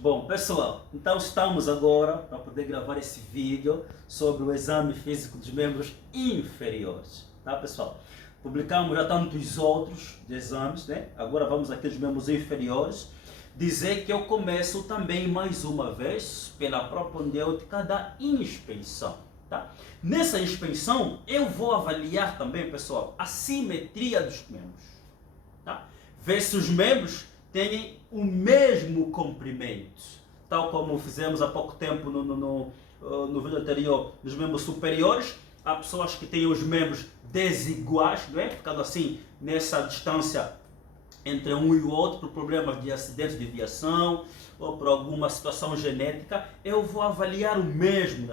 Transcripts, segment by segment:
Bom, pessoal, então estamos agora para poder gravar esse vídeo sobre o exame físico dos membros inferiores, tá, pessoal? Publicamos já tantos outros exames, né? Agora vamos aqui aos membros inferiores. Dizer que eu começo também mais uma vez pela propedêutica da inspeção, tá? Nessa inspeção eu vou avaliar também, pessoal, a simetria dos membros, tá? Ver se os membros têm o mesmo comprimento, tal como fizemos há pouco tempo no vídeo anterior dos membros superiores. Há pessoas que têm os membros desiguais, não é? Ficando assim nessa distância entre um e o outro por problemas de acidentes de viação ou por alguma situação genética. Eu vou avaliar o mesmo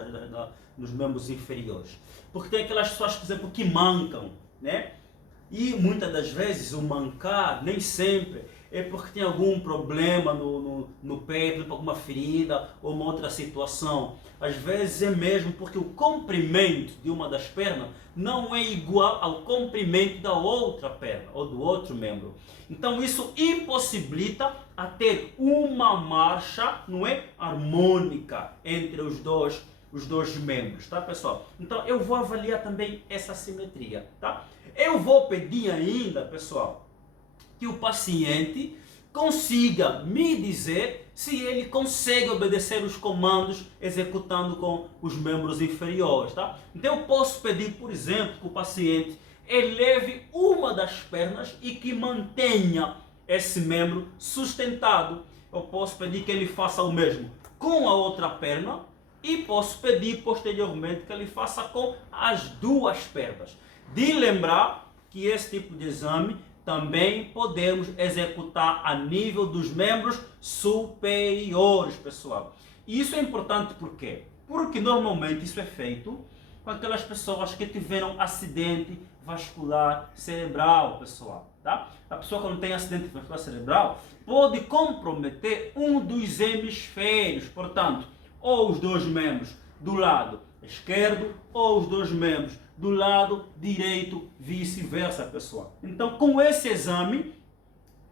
nos membros inferiores, porque tem aquelas pessoas, por exemplo, que mancam, né? E muitas das vezes o mancar nem sempre é porque tem algum problema no pé, por exemplo, alguma ferida ou uma outra situação. Às vezes é mesmo porque o comprimento de uma das pernas não é igual ao comprimento da outra perna ou do outro membro. Então isso impossibilita a ter uma marcha, não é, harmônica entre os dois membros, tá, pessoal? Então eu vou avaliar também essa simetria, tá? Eu vou pedir ainda, pessoal, que o paciente consiga me dizer se ele consegue obedecer os comandos executando com os membros inferiores, tá? Então eu posso pedir, por exemplo, que o paciente eleve uma das pernas e que mantenha esse membro sustentado. Eu posso pedir que ele faça o mesmo com a outra perna e posso pedir posteriormente que ele faça com as duas pernas. De lembrar que esse tipo de exame também podemos executar a nível dos membros superiores, pessoal. E isso é importante por quê? Porque normalmente isso é feito com aquelas pessoas que tiveram acidente vascular cerebral, pessoal, tá? A pessoa que não tem acidente vascular cerebral pode comprometer um dos hemisférios, portanto, ou os dois membros do lado esquerdo ou os dois membros do lado direito, vice-versa, pessoal. Então, com esse exame,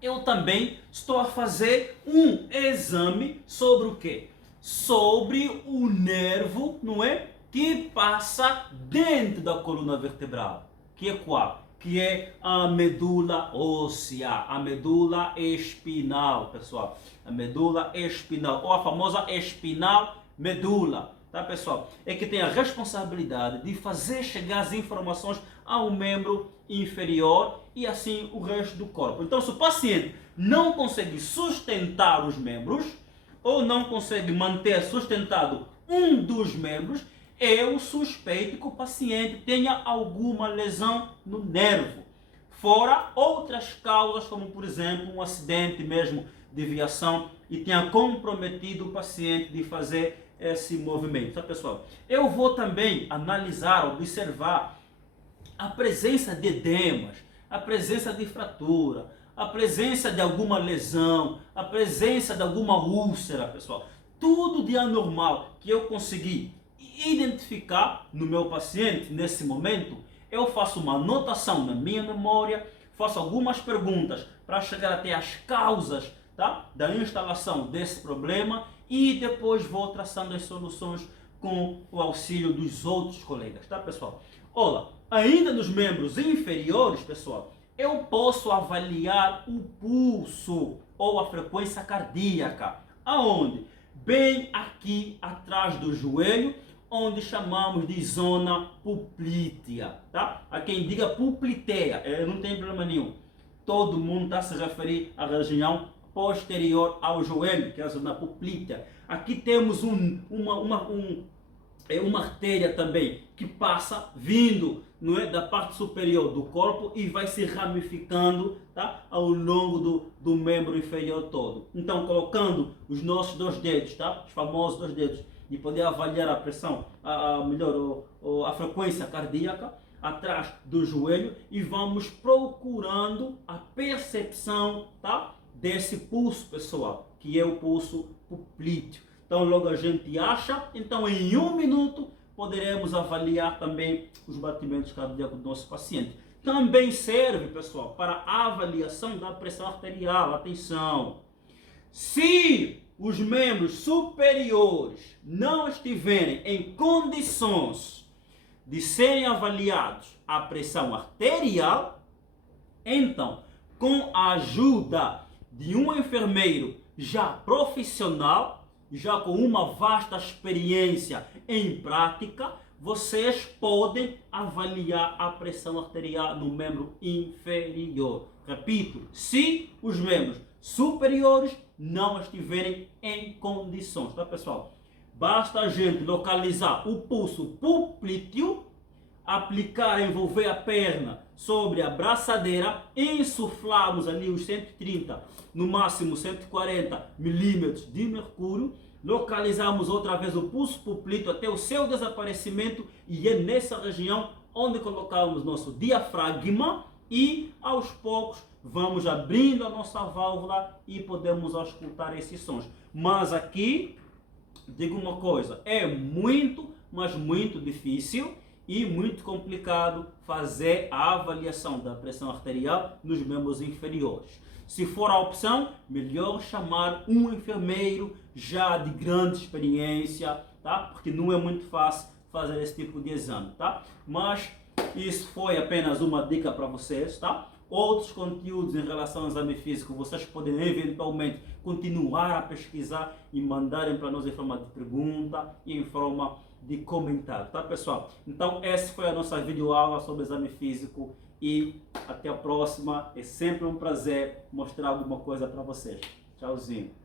eu também estou a fazer um exame sobre o quê? Sobre o nervo, não é? Que passa dentro da coluna vertebral. Que é qual? Que é a medula óssea, a medula espinal, pessoal. A medula espinal, ou a famosa espinal medula. Tá, pessoal? É que tem a responsabilidade de fazer chegar as informações ao membro inferior e assim o resto do corpo. Então, se o paciente não consegue sustentar os membros ou não consegue manter sustentado um dos membros, eu suspeito que o paciente tenha alguma lesão no nervo. Fora outras causas, como por exemplo um acidente mesmo de viação e tenha comprometido o paciente de fazer esse movimento, tá, pessoal? Eu vou também analisar, observar a presença de edemas, a presença de fratura, a presença de alguma lesão, a presença de alguma úlcera, pessoal. Tudo de anormal que eu consegui identificar no meu paciente nesse momento, eu faço uma anotação na minha memória, faço algumas perguntas para chegar até as causas, tá, da instalação desse problema e depois vou traçando as soluções com o auxílio dos outros colegas, tá, pessoal? Olha, ainda nos membros inferiores, pessoal, eu posso avaliar o pulso ou a frequência cardíaca. Aonde? Bem aqui atrás do joelho, onde chamamos de zona poplítea, tá? Há quem diga poplitea, não tem problema nenhum. Todo mundo está a se referir à região posterior ao joelho, que é a zona poplítea. Aqui temos uma artéria também que passa vindo, não é, da parte superior do corpo e vai se ramificando, tá, ao longo do membro inferior todo. Então, colocando os nossos dois dedos, tá, os famosos dois dedos, e poder avaliar a pressão, a frequência cardíaca atrás do joelho e vamos procurando a percepção, tá, desse pulso, pessoal, que é o pulso poplíteo. Então logo a gente acha, então em 1 minuto poderemos avaliar também os batimentos cardíacos do nosso paciente. Também serve, pessoal, para a avaliação da pressão arterial. Atenção! Se os membros superiores não estiverem em condições de serem avaliados a pressão arterial, então, com a ajuda de um enfermeiro já profissional, já com uma vasta experiência em prática, vocês podem avaliar a pressão arterial no membro inferior. Repito, se os membros superiores não estiverem em condições, tá pessoal? Basta a gente localizar o pulso poplíteo, aplicar, envolver a perna sobre a braçadeira, insuflarmos ali os 130, no máximo 140 milímetros de mercúrio, localizamos outra vez o pulso poplíteo até o seu desaparecimento, e é nessa região onde colocamos nosso diafragma e aos poucos vamos abrindo a nossa válvula e podemos auscultar esses sons. Mas aqui, digo uma coisa, é muito, mas muito difícil e muito complicado fazer a avaliação da pressão arterial nos membros inferiores. Se for a opção, melhor chamar um enfermeiro já de grande experiência, tá? Porque não é muito fácil fazer esse tipo de exame, tá? Mas isso foi apenas uma dica para vocês, tá? Outros conteúdos em relação ao exame físico, vocês podem eventualmente continuar a pesquisar e mandarem para nós em forma de pergunta e em forma de comentário, tá pessoal? Então essa foi a nossa videoaula sobre exame físico e até a próxima. É sempre um prazer mostrar alguma coisa para vocês. Tchauzinho.